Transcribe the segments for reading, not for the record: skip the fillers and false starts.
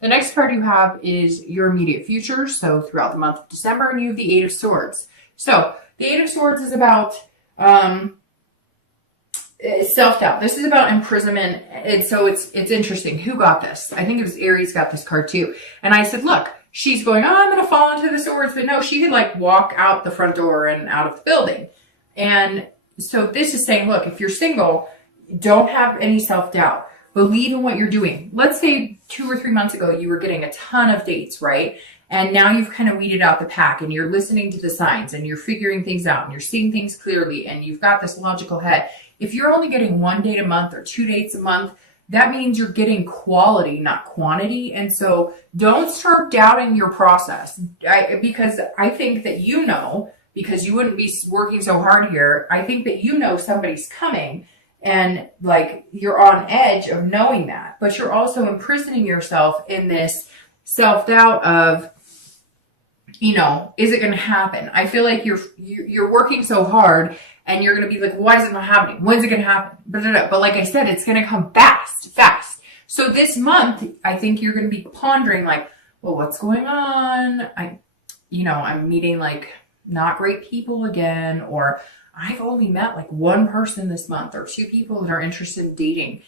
The next card you have is your immediate future. So throughout the month of December, and you have the Eight of Swords. So the Eight of Swords is about self-doubt. This is about imprisonment. And so it's interesting. Who got this? I think it was Aries got this card too. And I said, look, she's going, oh, I'm going to fall into the swords. But no, she could like walk out the front door and out of the building. And so this is saying, look, if you're single, don't have any self-doubt. Believe in what you're doing. Let's say 2 or 3 months ago, you were getting a ton of dates, right? And now you've kind of weeded out the pack and you're listening to the signs and you're figuring things out and you're seeing things clearly and you've got this logical head. If you're only getting 1 date a month or 2 dates a month, that means you're getting quality, not quantity. And so don't start doubting your process. Because I think that because you wouldn't be working so hard here, I think that somebody's coming. And like you're on edge of knowing that, but you're also imprisoning yourself in this self-doubt of, is it going to happen? I feel like you're working so hard and you're going to be like, why is it not happening? When's it going to happen? But like I said, it's going to come fast. So this month, I think you're going to be pondering like, well, what's going on? I'm meeting like not great people again, or I've only met like 1 person this month or 2 people that are interested in dating.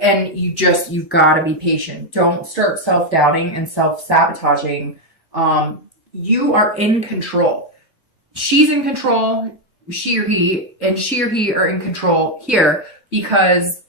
And you've got to be patient. Don't start self-doubting and self-sabotaging. You are in control. She's in control, she or he are in control here because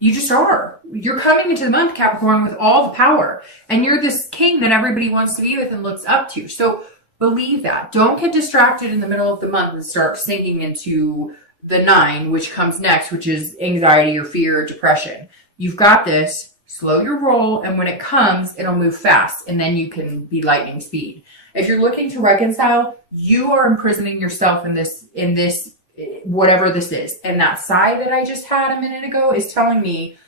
you just are. You're coming into the month, Capricorn, with all the power. And you're this king that everybody wants to be with and looks up to. So believe that. Don't get distracted in the middle of the month and start sinking into the 9, which comes next, which is anxiety or fear or depression. You've got this. Slow your roll, and when it comes, it'll move fast, and then you can be lightning speed. If you're looking to reconcile, you are imprisoning yourself in this whatever this is. And that sigh that I just had a minute ago is telling me,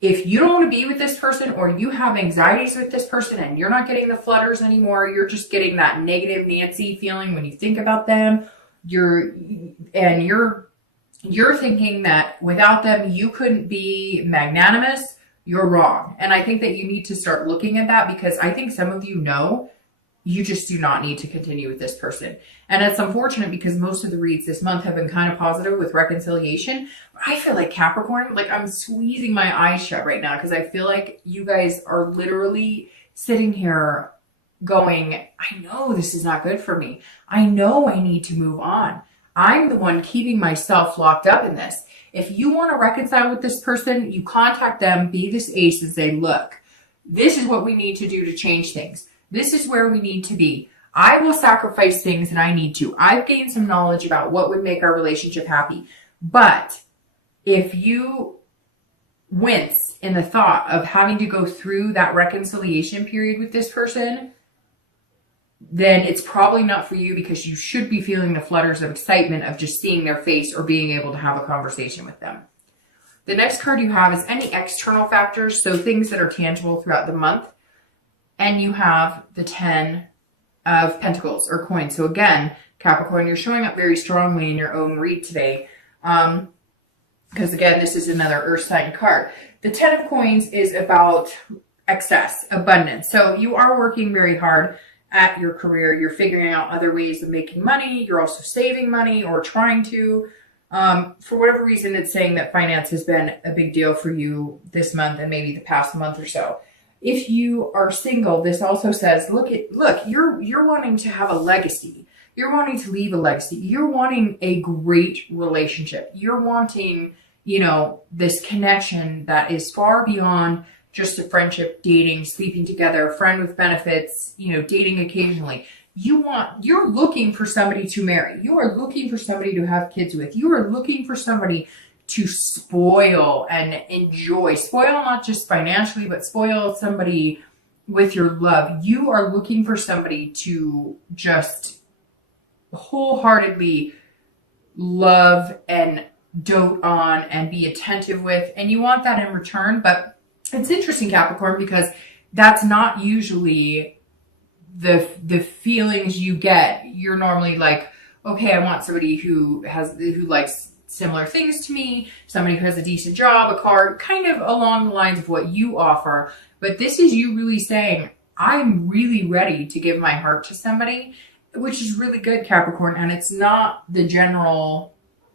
if you don't want to be with this person or you have anxieties with this person and you're not getting the flutters anymore, you're just getting that negative Nancy feeling when you think about them, you're thinking that without them, you couldn't be magnanimous, you're wrong. And I think that you need to start looking at that, because I think some of you just do not need to continue with this person. And it's unfortunate because most of the reads this month have been kind of positive with reconciliation. But I feel like Capricorn, like I'm squeezing my eyes shut right now because I feel like you guys are literally sitting here going, I know this is not good for me. I know I need to move on. I'm the one keeping myself locked up in this. If you want to reconcile with this person, you contact them, be this ace and say, look, this is what we need to do to change things. This is where we need to be. I will sacrifice things that I need to. I've gained some knowledge about what would make our relationship happy. But if you wince in the thought of having to go through that reconciliation period with this person, then it's probably not for you, because you should be feeling the flutters of excitement of just seeing their face or being able to have a conversation with them. The next card you have is any external factors, so things that are tangible throughout the month. And you have the 10 of Pentacles or coins. So again, Capricorn, you're showing up very strongly in your own read today. Because again, this is another earth sign card. The 10 of coins is about excess, abundance. So you are working very hard at your career. You're figuring out other ways of making money. You're also saving money or trying to. For whatever reason, it's saying that finance has been a big deal for you this month and maybe the past month or so. If you are single, this also says, look, you're wanting to have a legacy. You're wanting to leave a legacy. You're wanting a great relationship. You're wanting, this connection that is far beyond just a friendship, dating, sleeping together, friend with benefits, dating occasionally. You're looking for somebody to marry. You are looking for somebody to have kids with. You are looking for somebody to spoil and enjoy. Spoil not just financially, but spoil somebody with your love. You are looking for somebody to just wholeheartedly love and dote on and be attentive with. And you want that in return. But it's interesting, Capricorn, because that's not usually the feelings you get. You're normally like, okay, I want somebody who likes similar things to me, somebody who has a decent job, a car, kind of along the lines of what you offer. But this is you really saying, I'm really ready to give my heart to somebody, which is really good, Capricorn. And it's not the general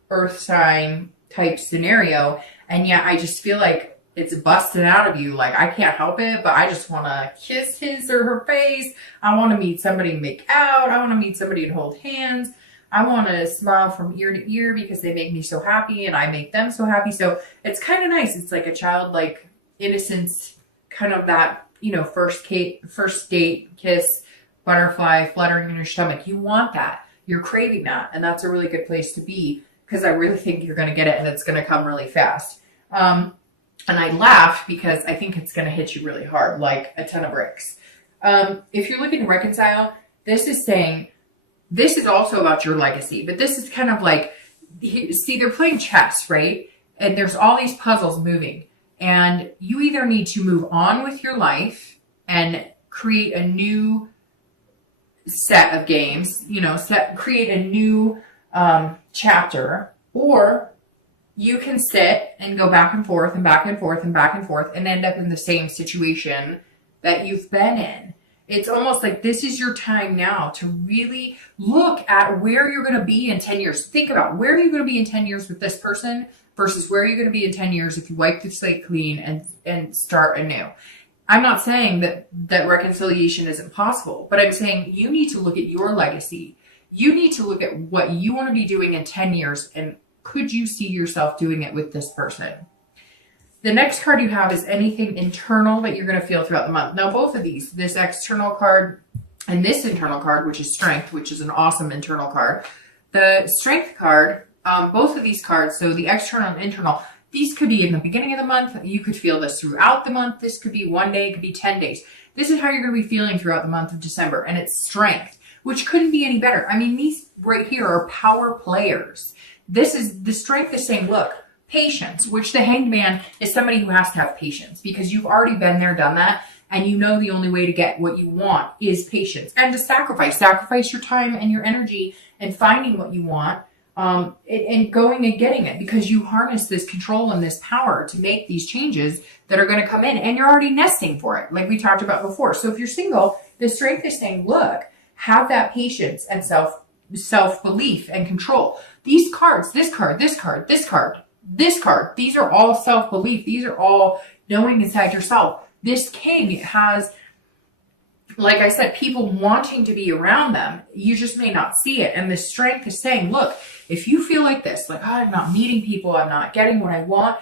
earth sign type scenario. And yet I just feel like it's busted out of you. Like, I can't help it, but I just want to kiss his or her face. I want to meet somebody and make out. I want to meet somebody and hold hands. I want to smile from ear to ear because they make me so happy and I make them so happy. So it's kind of nice. It's like a childlike innocence, kind of that, you know, first date kiss, butterfly fluttering in your stomach. You want that. You're craving that. And that's a really good place to be, because I really think you're going to get it and it's going to come really fast. And I laugh because I think it's going to hit you really hard, like a ton of bricks. If you're looking to reconcile, this is saying, this is also about your legacy, but this is kind of like, see, they're playing chess, right? And there's all these puzzles moving, and you either need to move on with your life and create a new set of games, you know, create a new chapter, or you can sit and go back and forth and back and forth and back and forth and end up in the same situation that you've been in. It's almost like this is your time now to really look at where you're going to be in 10 years. Think about, where are you going to be in 10 years with this person versus where are you going to be in 10 years if you wipe the slate clean and start anew. I'm not saying that reconciliation isn't possible, but I'm saying you need to look at your legacy. You need to look at what you want to be doing in 10 years, and could you see yourself doing it with this person? The next card you have is anything internal that you're going to feel throughout the month. Now, both of these, this external card and this internal card, which is Strength, which is an awesome internal card. The Strength card, both of these cards, so the external and internal, these could be in the beginning of the month. You could feel this throughout the month. This could be one day, it could be 10 days. This is how you're going to be feeling throughout the month of December, and it's Strength, which couldn't be any better. I mean, these right here are power players. This is, the Strength is saying, look, patience, which the Hanged Man is somebody who has to have patience because you've already been there, done that, and you know the only way to get what you want is patience and to sacrifice your time and your energy and finding what you want, and going and getting it, because you harness this control and this power to make these changes that are going to come in, and you're already nesting for it, like we talked about before. So if you're single, the Strength is saying, look, have that patience and self-belief and control. These cards, this card, this card, this card, this card, these are all self-belief. These are all knowing inside yourself. This King has, like I said, people wanting to be around them. You just may not see it. And the Strength is saying, look, if you feel like this, like, oh, I'm not meeting people, I'm not getting what I want,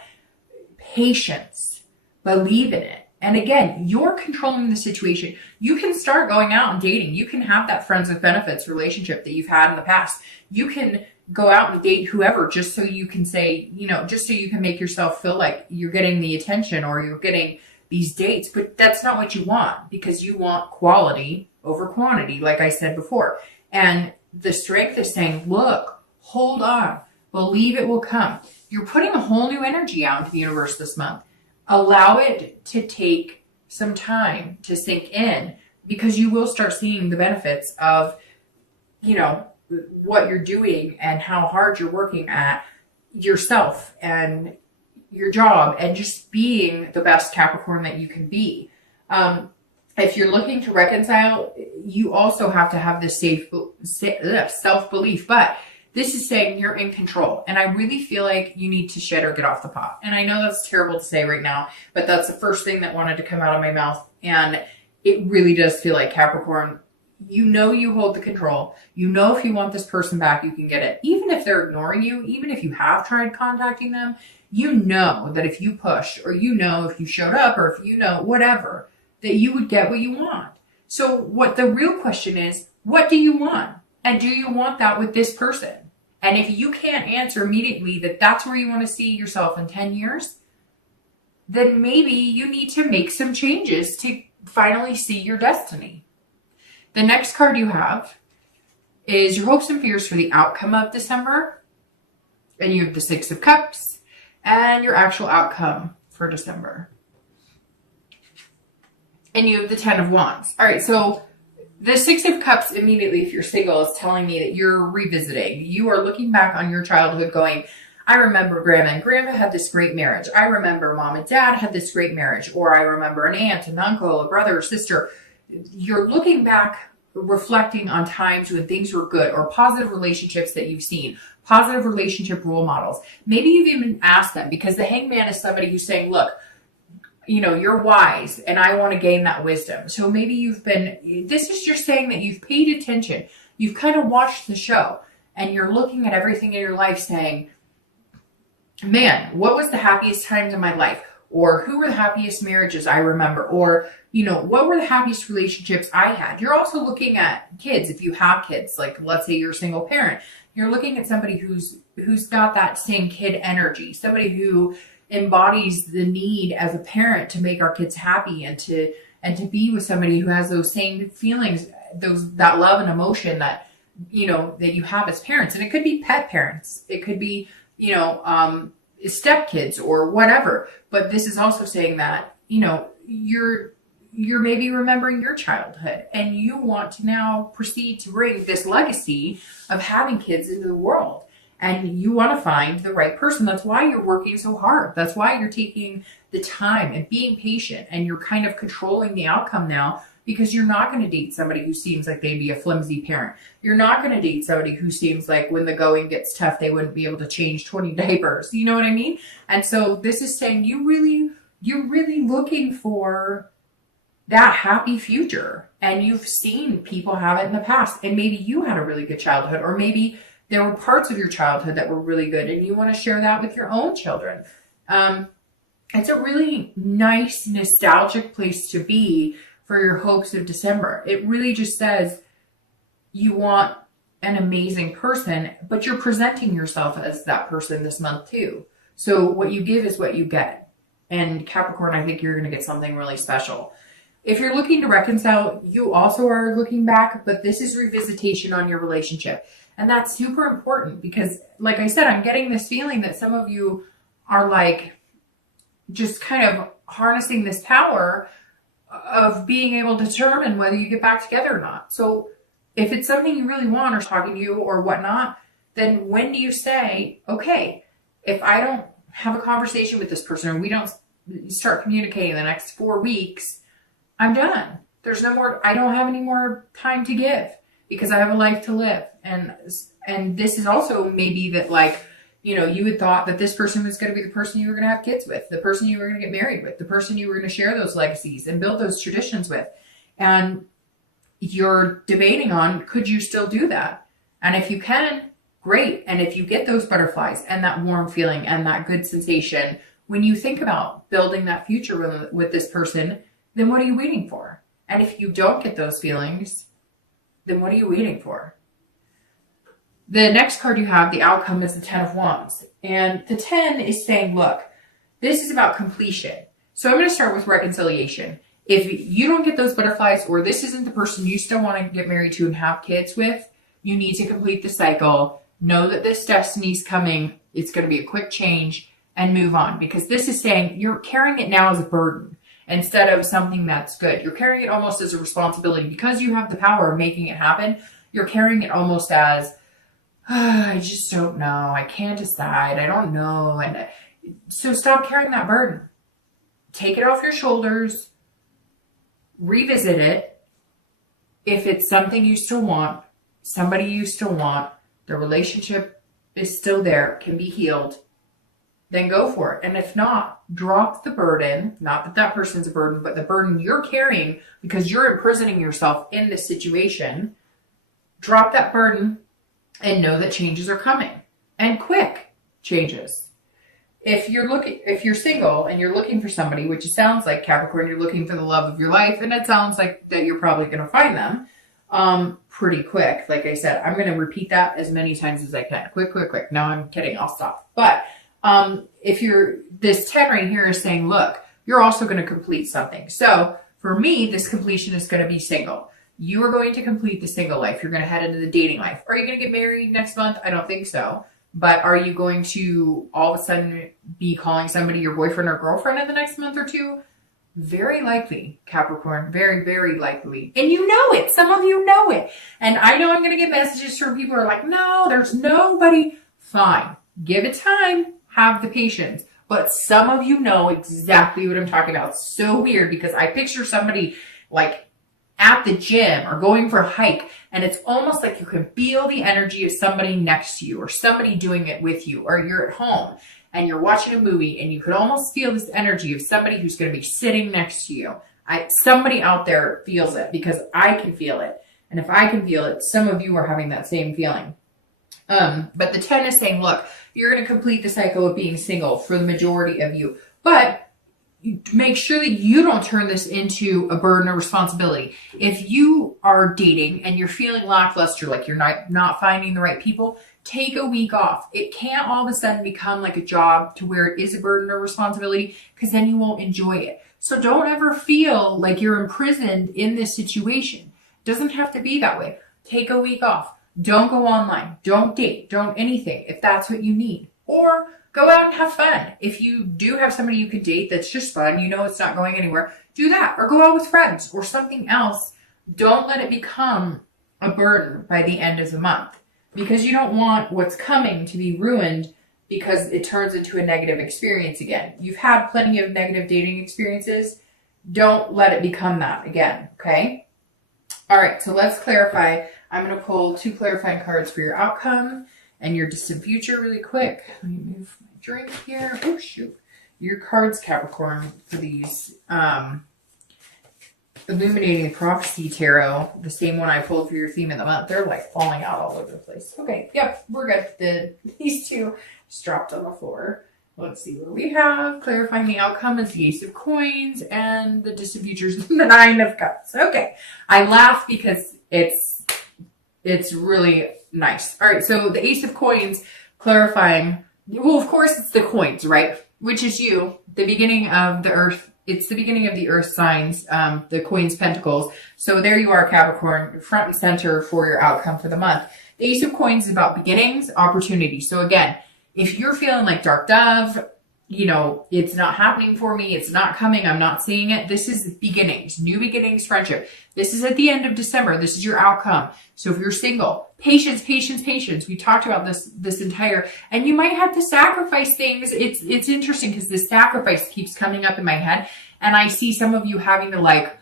patience, believe in it. And again, you're controlling the situation. You can start going out and dating. You can have that friends with benefits relationship that you've had in the past. You can go out and date whoever just so you can say, you know, just so you can make yourself feel like you're getting the attention or you're getting these dates. But that's not what you want, because you want quality over quantity, like I said before. And the Strength is saying, look, hold on, believe it will come. You're putting a whole new energy out into the universe this month. Allow it to take some time to sink in, because you will start seeing the benefits of, you know, what you're doing and how hard you're working at yourself and your job and just being the best Capricorn that you can be. If you're looking to reconcile, you also have to have this self-belief, but this is saying you're in control. And I really feel like you need to shed or get off the pot. And I know that's terrible to say right now, but that's the first thing that wanted to come out of my mouth. And it really does feel like, Capricorn, you know you hold the control. You know if you want this person back, you can get it. Even if they're ignoring you, even if you have tried contacting them, you know that if you pushed, or you know if you showed up, or if you know whatever, that you would get what you want. So what the real question is, what do you want? And do you want that with this person? And if you can't answer immediately that that's where you want to see yourself in 10 years, then maybe you need to make some changes to finally see your destiny. The next card you have is your hopes and fears for the outcome of December. And you have the Six of Cups and your actual outcome for December. And you have the Ten of Wands. All right, so the Six of Cups immediately, if you're single, is telling me that you're revisiting. You are looking back on your childhood going, I remember grandma and grandpa had this great marriage. I remember mom and dad had this great marriage. Or I remember an aunt, an uncle, a brother or sister. You're looking back, reflecting on times when things were good, or positive relationships that you've seen, positive relationship role models. Maybe you've even asked them, because the hangman is somebody who's saying, look, you're wise and I want to gain that wisdom. So maybe this is just saying that you've paid attention. You've kind of watched the show and you're looking at everything in your life saying, man, what was the happiest times in my life? Or who were the happiest marriages I remember? Or, what were the happiest relationships I had? You're also looking at kids. If you have kids, like let's say you're a single parent, you're looking at somebody who's got that same kid energy, somebody who embodies the need as a parent to make our kids happy and to be with somebody who has those same feelings, that love and emotion that, that you have as parents. And it could be pet parents. It could be, stepkids or whatever. But this is also saying that, you're maybe remembering your childhood and you want to now proceed to bring this legacy of having kids into the world. And you want to find the right person. That's why you're working so hard. That's why you're taking the time and being patient, and you're kind of controlling the outcome now, because you're not going to date somebody who seems like they'd be a flimsy parent. You're not going to date somebody who seems like when the going gets tough, they wouldn't be able to change 20 diapers. You know what I mean? And so this is saying you're really looking for that happy future, and you've seen people have it in the past, and maybe you had a really good childhood, or maybe there were parts of your childhood that were really good and you want to share that with your own children. It's a really nice, nostalgic place to be for your hopes of December. It really just says you want an amazing person, but you're presenting yourself as that person this month too. So what you give is what you get. And Capricorn, I think you're going to get something really special. If you're looking to reconcile, you also are looking back, but this is revisitation on your relationship. And that's super important because, like I said, I'm getting this feeling that some of you are like just kind of harnessing this power of being able to determine whether you get back together or not. So if it's something you really want, or talking to you or whatnot, then when do you say, okay, if I don't have a conversation with this person, or we don't start communicating in the next 4 weeks, I'm done. There's no more, I don't have any more time to give because I have a life to live. And this is also maybe that, like, you had thought that this person was going to be the person you were going to have kids with, the person you were going to get married with, the person you were going to share those legacies and build those traditions with. And you're debating on, could you still do that? And if you can, great. And if you get those butterflies and that warm feeling and that good sensation, when you think about building that future with this person, then what are you waiting for? And if you don't get those feelings, then what are you waiting for? The next card you have, the outcome, is the 10 of Wands. And the 10 is saying, look, this is about completion. So I'm going to start with reconciliation. If you don't get those butterflies, or this isn't the person you still want to get married to and have kids with, you need to complete the cycle. Know that this destiny's coming. It's going to be a quick change, and move on. Because this is saying you're carrying it now as a burden instead of something that's good. You're carrying it almost as a responsibility. Because you have the power of making it happen, you're carrying it almost as, I just don't know. I can't decide. I don't know. And so stop carrying that burden. Take it off your shoulders. Revisit it. If it's something you still want, somebody you still want, the relationship is still there, can be healed, then go for it. And if not, drop the burden. Not that that person's a burden, but the burden you're carrying because you're imprisoning yourself in this situation. Drop that burden and know that changes are coming, and quick changes. If you're single and you're looking for somebody, which it sounds like, Capricorn, you're looking for the love of your life, and it sounds like that you're probably going to find them pretty quick. Like I said, I'm going to repeat that as many times as I can. Quick, quick, quick. No, I'm kidding. I'll stop. But this 10 right here is saying, look, you're also going to complete something. So for me, this completion is going to be single. You are going to complete the single life. You're going to head into the dating life. Are you going to get married next month? I don't think so. But are you going to all of a sudden be calling somebody your boyfriend or girlfriend in the next month or two? Very likely, Capricorn. Very, very likely. And you know it. Some of you know it. And I know I'm going to get messages from people who are like, no, there's nobody. Fine. Give it time. Have the patience. But some of you know exactly what I'm talking about. It's so weird because I picture somebody like at the gym or going for a hike, and it's almost like you can feel the energy of somebody next to you or somebody doing it with you, or you're at home and you're watching a movie and you could almost feel this energy of somebody who's going to be sitting next to you. Somebody out there feels it because I can feel it. And if I can feel it, some of you are having that same feeling. But the 10 is saying, look, you're going to complete the cycle of being single for the majority of you, but make sure that you don't turn this into a burden or responsibility. If you are dating and you're feeling lackluster, like you're not finding the right people, take a week off. It can't all of a sudden become like a job to where it is a burden or responsibility, because then you won't enjoy it. So don't ever feel like you're imprisoned in this situation. It doesn't have to be that way. Take a week off. Don't go online. Don't date. Don't anything if that's what you need. Or go out and have fun. If you do have somebody you could date that's just fun, you know it's not going anywhere, do that. Or go out with friends or something else. Don't let it become a burden by the end of the month, because you don't want what's coming to be ruined because it turns into a negative experience again. You've had plenty of negative dating experiences. Don't let it become that again, okay? All right, so let's clarify. I'm going to pull 2 clarifying cards for your outcome and your distant future really quick. Let me move my drink here. Oh, shoot. Your cards, Capricorn, for these Illuminating Prophecy Tarot, the same one I pulled for your theme of the month, they're like falling out all over the place. Okay, yep, we're good. These 2 just dropped on the floor. Let's see what we have. Clarifying the outcome is the Ace of Coins, and the distant future is the 9 of Cups. Okay, I laugh because it's really nice. All right, so the Ace of Coins clarifying, well, of course it's the coins, right? Which is you, the beginning of the earth. It's the beginning of the earth signs, the coins, pentacles. So there you are, Capricorn, front and center for your outcome for the month. The Ace of Coins is about beginnings, opportunity. So again, if you're feeling like Dark Dove, you know, it's not happening for me, it's not coming, I'm not seeing it. This is beginnings, new beginnings, friendship. This is at the end of December. This is your outcome. So if you're single, patience, patience, patience. We talked about this entire, and you might have to sacrifice things. It's interesting because this sacrifice keeps coming up in my head. And I see some of you having to like,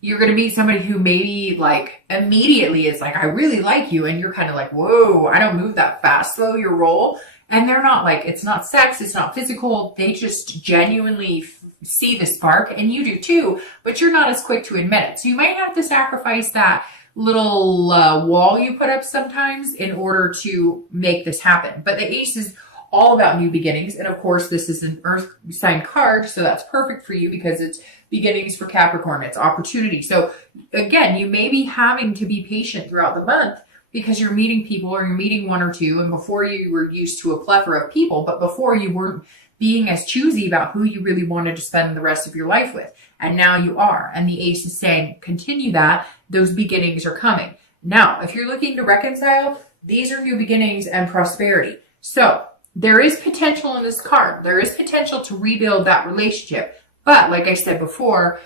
you're going to meet somebody who maybe like immediately is like, I really like you. And you're kind of like, whoa, I don't move that fast. Slow your roll. And they're not like, it's not sex, it's not physical. They just genuinely see the spark, and you do too, but you're not as quick to admit it. So you might have to sacrifice that little wall you put up sometimes in order to make this happen. But the Ace is all about new beginnings. And of course, this is an earth sign card. So that's perfect for you because it's beginnings for Capricorn. It's opportunity. So again, you may be having to be patient throughout the month, because you're meeting people, or you're meeting 1 or 2, and before you were used to a plethora of people, but before you weren't being as choosy about who you really wanted to spend the rest of your life with. And now you are. And the Ace is saying, continue that. Those beginnings are coming. Now, if you're looking to reconcile, these are new beginnings and prosperity. So there is potential in this card. There is potential to rebuild that relationship. But like I said before,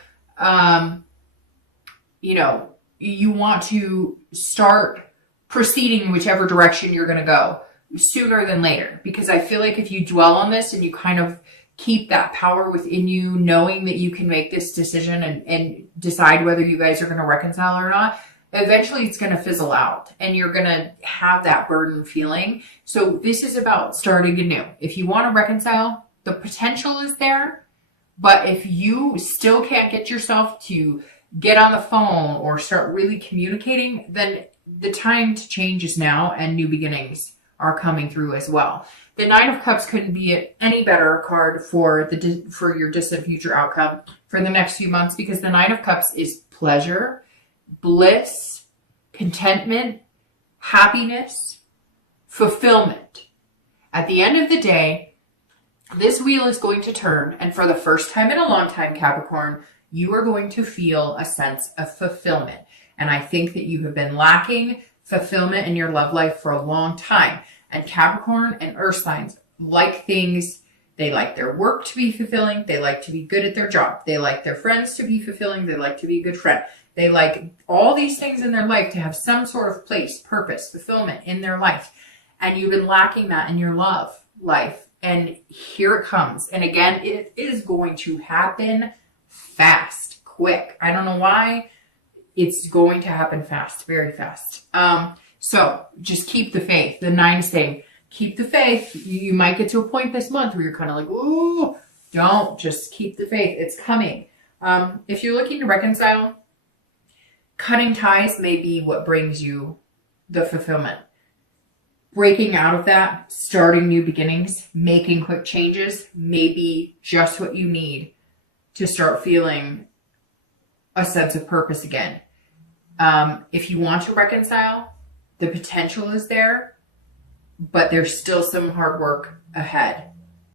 you know, you want to start proceeding in whichever direction you're going to go sooner than later. Because I feel like if you dwell on this and you kind of keep that power within you, knowing that you can make this decision and decide whether you guys are going to reconcile or not, eventually it's going to fizzle out and you're going to have that burden feeling. So this is about starting anew. If you want to reconcile, the potential is there. But if you still can't get yourself to get on the phone or start really communicating, then the time to change is now, and new beginnings are coming through as well. The 9 of Cups couldn't be any better card for your distant future outcome for the next few months, because the 9 of Cups is pleasure, bliss, contentment, happiness, fulfillment. At the end of the day, this wheel is going to turn, and for the first time in a long time, Capricorn, you are going to feel a sense of fulfillment. And I think that you have been lacking fulfillment in your love life for a long time. And Capricorn and Earth signs like things. They like their work to be fulfilling. They like to be good at their job. They like their friends to be fulfilling. They like to be a good friend. They like all these things in their life to have some sort of place, purpose, fulfillment in their life. and you've been lacking that in your love life. And here it comes. And again, it is going to happen fast, quick. I don't know why. It's going to happen fast, very fast. So just keep the faith. The 9 saying, keep the faith. You might get to a point this month where you're kind of like, ooh, don't. Just keep the faith. It's coming. If you're looking to reconcile, cutting ties may be what brings you the fulfillment. Breaking out of that, starting new beginnings, making quick changes may be just what you need to start feeling a sense of purpose again. If you want to reconcile, the potential is there, but there's still some hard work ahead.